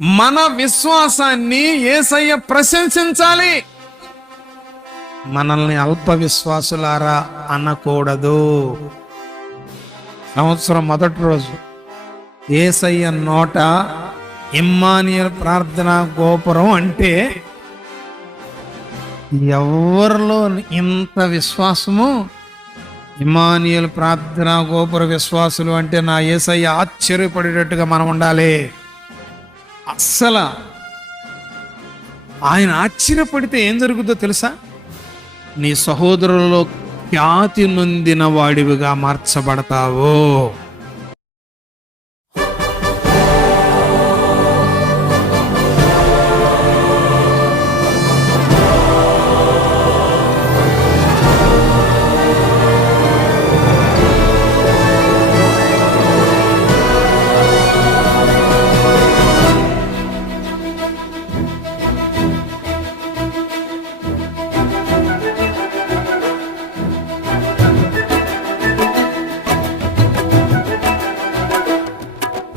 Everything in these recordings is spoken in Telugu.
మన విశ్వాసాన్ని యేసయ్య ప్రశంసించాలి. మనల్ని అల్ప విశ్వాసులారా అనకూడదు. సంవత్సరం మొదటి రోజు యేసయ్య నోట ఇమ్మానుయేల్ ప్రార్థనా గోపురం అంటే ఎవరిలో ఇంత విశ్వాసము? ఇమ్మానుయేల్ ప్రార్థనా గోపుర విశ్వాసులు అంటే నా యేసయ్య ఆశ్చర్యపడేటట్టుగా మనం ఉండాలి. అస్సలు ఆయన ఆశ్చర్యపడితే ఏం జరుగుతుందో తెలుసా? నీ సహోదరులలో ఖ్యాతి నొందిన వాడివిగా మార్చబడతావు.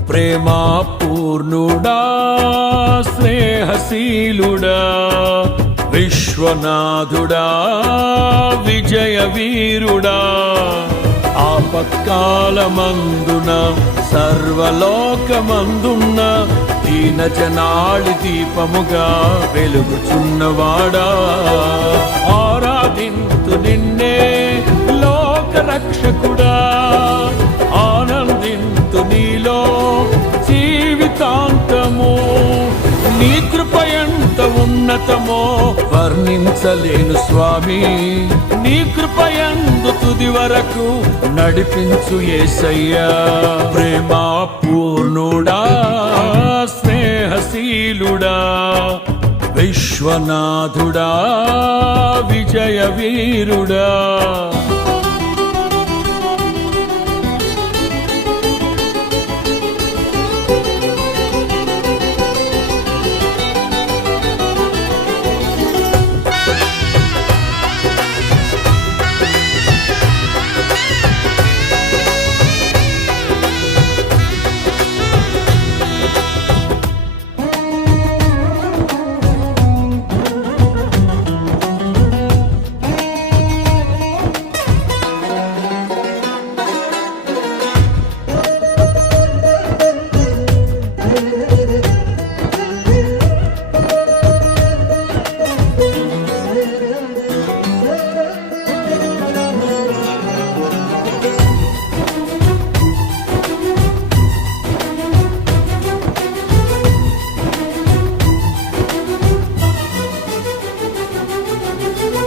ప్రేమా పూర్ణుడా, స్నేహశీలుడా, విశ్వనాథుడా, విజయ వీరుడా, ఆపత్కాలమందున సర్వలోకమందున్న దీన జనాళి దీపముగా వెలుగుచున్నవాడా, ఆరాధింతు నిన్నే లోక రక్షకుడా, ఆనందింతు నీలో జీవితాంతము. నీ కృప ఎంత ఉన్నతమో వర్ణించలేను స్వామి, నీ కృప యందు తుది వరకు నడిపించు యేసయ్యా. ప్రేమా పూర్ణుడా, స్నేహశీలుడా, విశ్వనాథుడా, విజయ వీరుడా.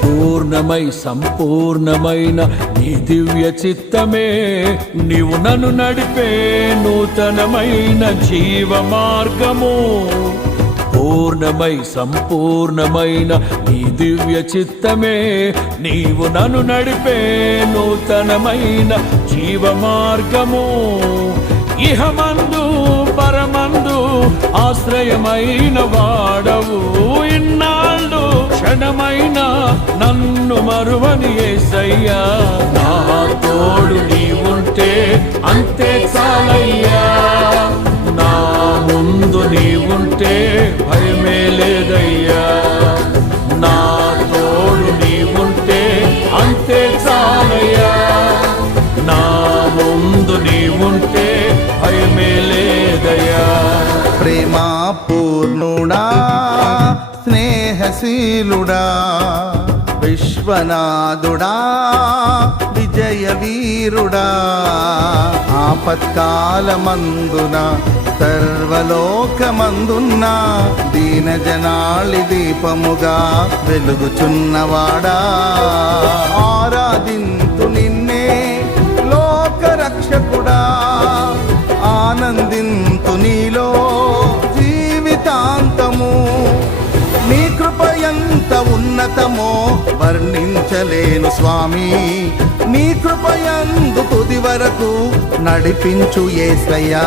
పూర్ణమై సంపూర్ణమైన నీ దివ్య చిత్తమే నీవు నన్ను నడిపే నూతనమైన జీవ మార్గము. పూర్ణమై సంపూర్ణమైన నీ దివ్య చిత్తమే నీవు నన్ను నడిపే నూతనమైన జీవ మార్గము. ఇహమందు పరమందు ఆశ్రయమైన వాడవు, ఇన్నాళ్ళు క్షణమైన నన్ను మరువని యేసయ్యా. నా తోడు నీవుంటే అంతే చాలయ్యా, నా ముందు నీవుంటే భయమే లేదయ్యా. నా తోడు నీవుంటే అంతే చాలయ్యా, నా ముందు నీవుంటే భయమే లేదయ్యా. ప్రేమా పూర్ణుడా, స్నేహశీలుడా, విశ్వనాథుడా, విజయ వీరుడా, ఆపత్కాలమందున సర్వలోకమందున్న దీన జనాళి దీపముగా వెలుగుచున్నవాడా, ఆరాధింతు నిన్నే లోక రక్షకుడా, ఆనందింతు నీలో జీవితాంతము. నీ కృప ఎంత ఉన్నతమో వర్ణించలేను స్వామి, నీ కృప యందు తుది వరకు నడిపించు యేసయ్యా.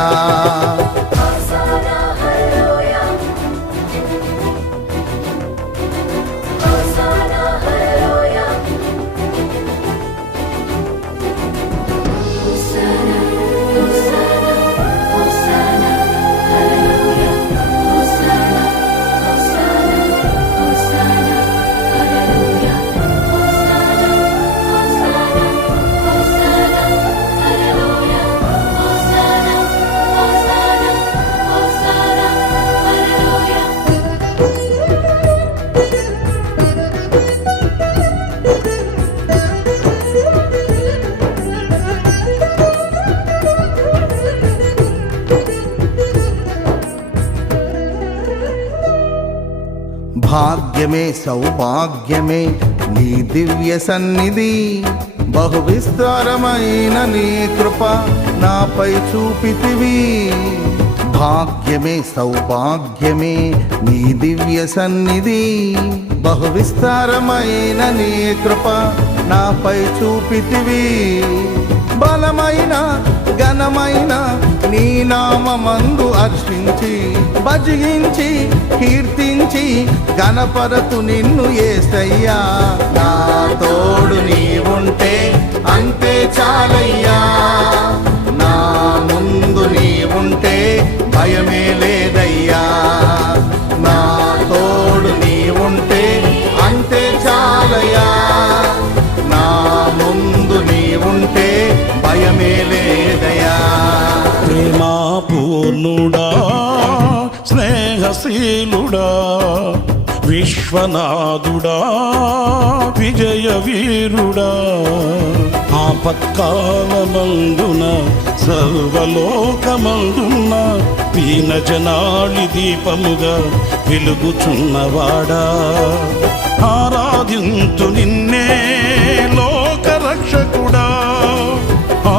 భాగ్యమే సౌభాగ్యమే నీ దివ్య సన్నిధి, బహు విస్తారమైన నీ కృప నాపై చూపితివి. భాగ్యమే సౌభాగ్యమే నీ దివ్య సన్నిధి, బహు విస్తారమైన నీ కృప నాపై చూపితివి. బలమైన ఘనమైన నీ నామమందు హర్షించి భజించి కీర్తించి గణపరతు నిన్ను యేసయ్యా. నా తోడు నీవుంటే అంతే చాలయ్యా, నా ముందు నీవుంటే భయమే లేదయ్యా. నా తోడు నీవుంటే అంతే చాలయ్యా, నా ముందు నీవుంటే భయమే లేదయ్యా. ప్రేమా పూర్ణుడా స్నేహశీలుడా విశ్వనాథుడా విజయ వీరుడా, ఆపత్కాలమందున సర్వలోకమందున దీనజనాళి దీపముగా వెలుగుచున్నవాడా, ఆరాధింతు నిన్నే లోకరక్షకుడా,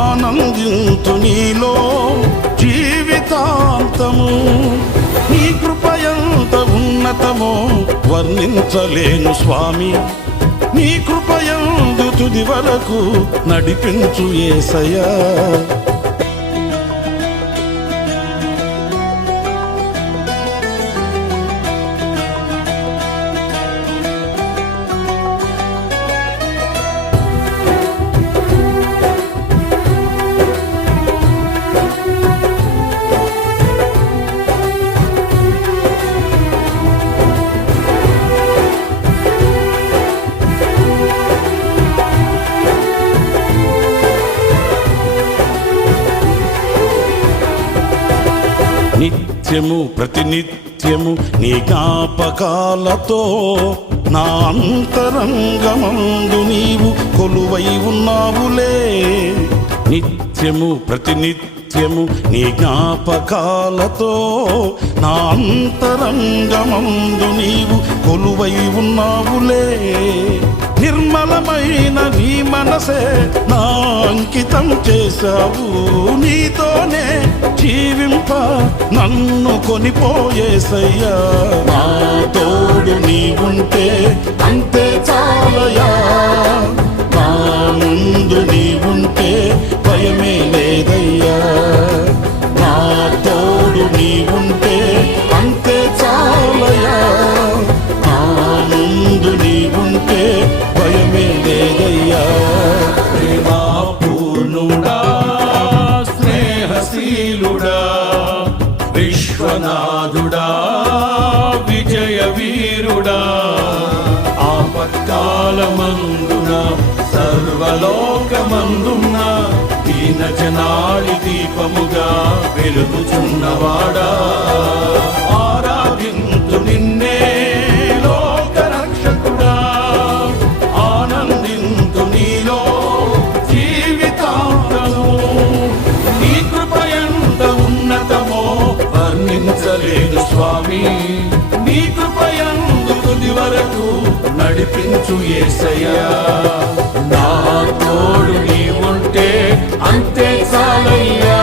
ఆనందింతు నీలో జీవితాంతము. నీ కృపయంత ఉన్నతమో వర్ణించలేను స్వామి, నీ కృపయందు తుది వరకు నడిపించు యేసయ్యా. నిత్యము ప్రతినిత్యము నీ జ్ఞాపకాలతో నా అంతరంగమందు నీవు కొలువై ఉన్నావులే. నిత్యము ప్రతినిత్యము నీ జ్ఞాపకాలతో నా అంతరంగమందు నీవు కొలువై ఉన్నావులే. నిర్మలమైన నీ మనసే నా అంకితం చేశావు, నీతోనే జీవింప నన్ను కొనిపోయేసయ్యా. నా తోడు నీవుంటే అంతే చాలయా, నా ముందు నీవుంటే భయమే లేదయ్యా. నా తోడు నీవుంటే అంతే చాలయా, నా ముందు నీవుంటే భయమే లేదయ్యా. ప్రేమా పూర్ణుడా స్నేహశీలుడా విశ్వనాథుడా విజయ వీరుడా, ఆపత్కాలమందున సర్వలోకమందున దీనజనాళి దీపముగా వెలుగుచున్నవాడా, ఆరాధింతు నిన్నే లోకరక్షకుడా, ఆనందింతు నీలో జీవితాంతము. నీ కృపయంత ఉన్నతమో వర్ణించలేను స్వామి, నీ కృపయందు తుది వరకు నడిపించు యేసయ్యా. నా తోడు నీవుంటే అంతే చాలయ్యా,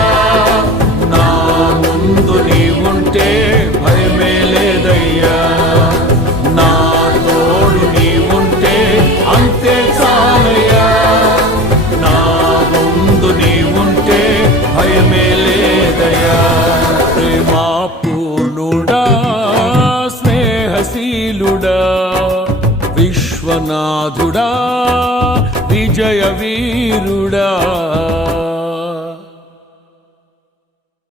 నా ముందు నీవుంటే భయమే లేదయ్యా. నా తోడు నీవుంటే అంతే చాలయ్యా, నా ముందు నీవుంటే భయమే లేదయ్యా. ప్రేమా పూర్ణుడా స్నేహశీలుడా విశ్వనాథుడా విజయ వీరుడా,